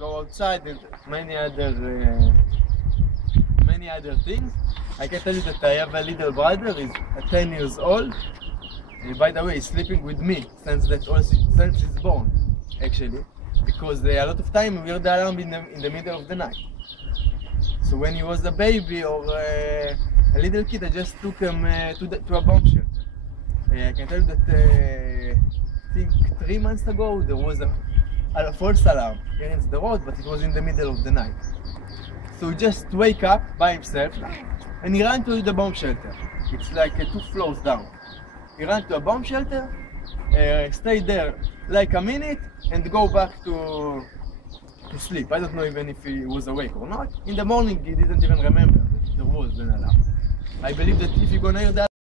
go outside and many other things. I can tell you that I have a little brother, he's 10 years old. By the way, he's sleeping with me since he's born, actually, because a lot of time we heard the alarm in the middle of the night. So when he was a baby or a little kid, I just took him to a bomb shelter. I can tell you that I think 3 months ago there was a false alarm against the road, but it was in the middle of the night. So he just wake up by himself and he ran to the bomb shelter. It's like 2 floors down. He ran to a bomb shelter, stayed there like a minute and go back to sleep. I don't know even if he was awake or not. In the morning he didn't even remember that there was an alarm. I believe that if you're gonna hear that